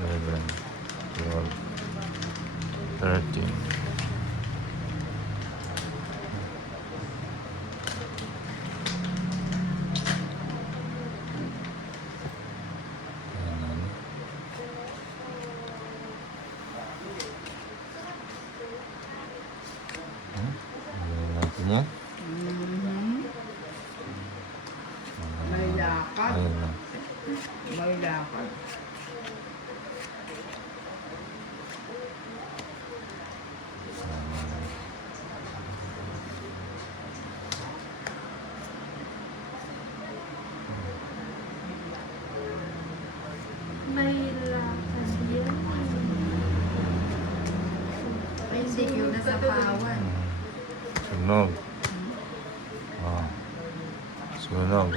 11, 12, 13. Natin yan. May lakad. Ayun na. May lakad. May lakad yan. Ay, hindi kayo nasa pawan. Sunog. Oh. Sunog.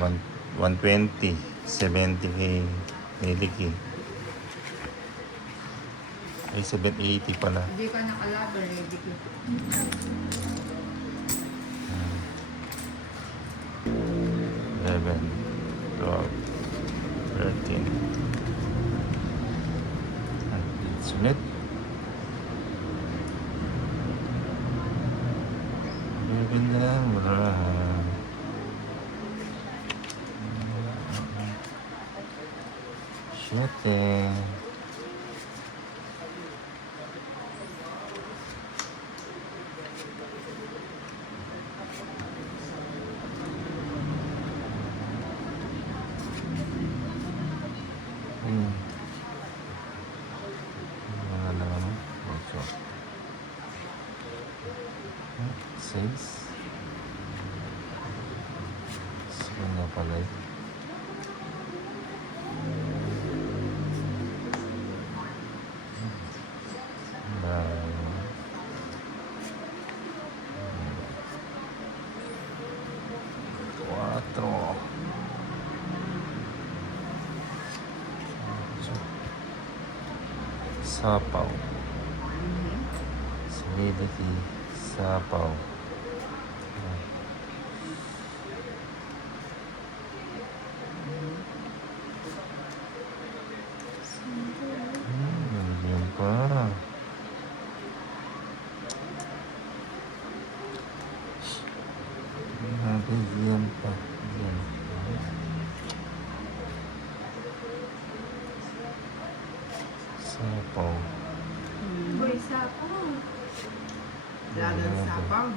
120. 70 kay Meliki. Ay, 780 pala. Hindi ka nakalaban, ready ko. 11, 12, 13. Sunod. 11 na. Wala. Siyete. Wala na naman. Ocho. Six. Saan na pala eh? Cuatro. Sapaw. Solidity. Sapaw. Yan pa. Grabe, yan pa. Yan pa. Sapaw. Boy, sapa. Lagang sapaw.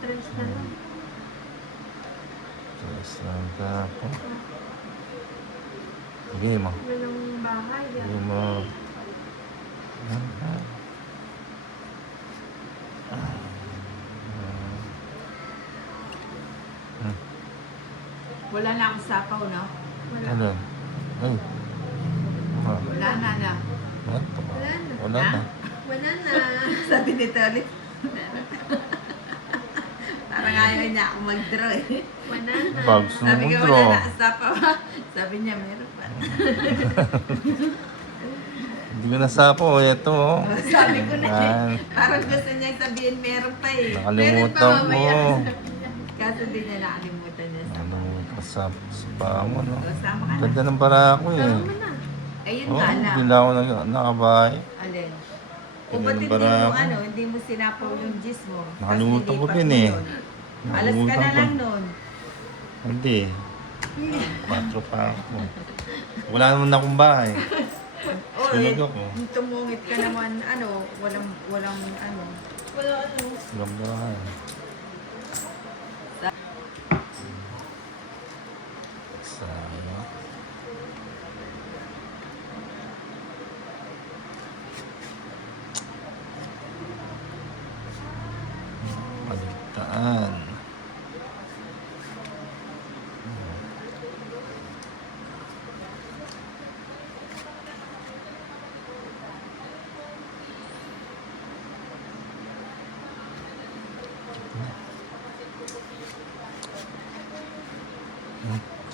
Tres na lang. Tapos lang sapaw. Sige mo. Walang bahay. Sige mo. Wala na akong sapaw, no? Wala. Ano? Ay. Wala na na. Wala na. Wala na. Wala na. Sabi ni Tony. Parang ayaw niya ako mag-draw eh. Wala na. Bags na Sabi ko mag-draw. wala na akong sapaw. Sabi niya meron pa. Hindi ko nasapo. Ito oh. Sabi ko na eh. Yan. Parang gusto niya sabihin meron pa eh. Nakalimutan Meron pa mo. mamaya. Kaso di niya nakalimutan niya sa Ano sa pa mo no? Sama ka na. Ganda ng barako eh. Tama mo na. Ayun Oh, nga na. hindi lang ako nakabahay. Alin? Ganda Kung ba't ng hindi mo, barako. hindi mo sinapaw yung gis mo. Nakalimutan ko Tapos din nilipat eh. mo yun. Alas ka Nakalimutan na ko. lang nun. Hindi. 4 pa ako. Wala naman akong bahay. Oh, Sunog ako. tumungit ka naman, walang, ano. Wala ano. Walang bahay. Sana. Maligtaan.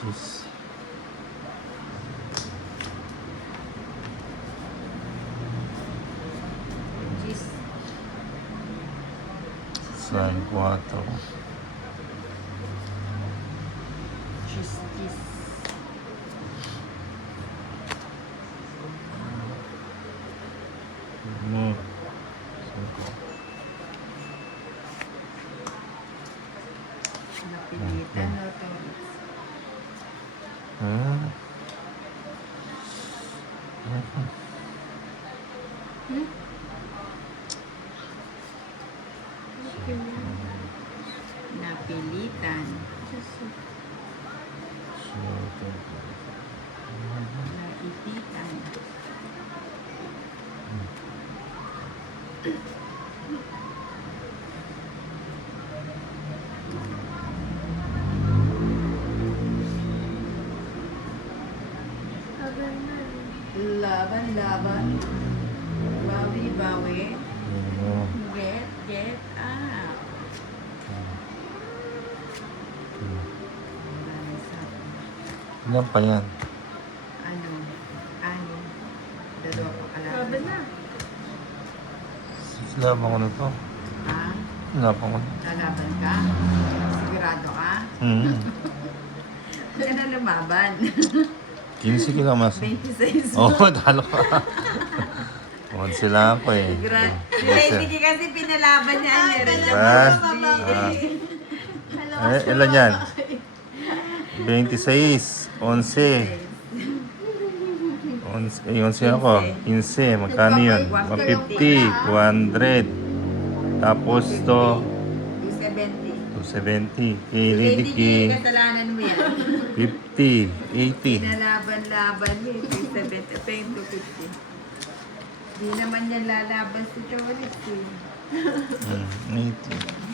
Just Gis. Sign 4. Cheese, cheese. Mo. Napilitan na to. Ah. Napilitan. Naipitan. Sabi na. Laban, laban. Bawi, bawi. Mo. Get up. Ay, sa- Ilan pa yan? Ano? Dalawa pa kalahati. Sabi na. Laban ko na to. Ha? Laban ko na. Lalaban ka? Sigurado ka? Hmm. Huwag ka na lumaban. 15 kilo mas. 26 Oo, oh, talo ka. 11 lang ako eh. Hindi kasi pinalaban niya ang meron niya. Diba? Alam ko, Ilan yan? 26, 11. 11 ako. 15. Magkano yun? 150, 200. Tapos to, 270. 270. Kay Lady Hindi King, kasalanan mo yan. 50, 80. Pinalaban-laban niya. 270. Pa yung 250. Di naman yan lalaban si Choris eh. 80.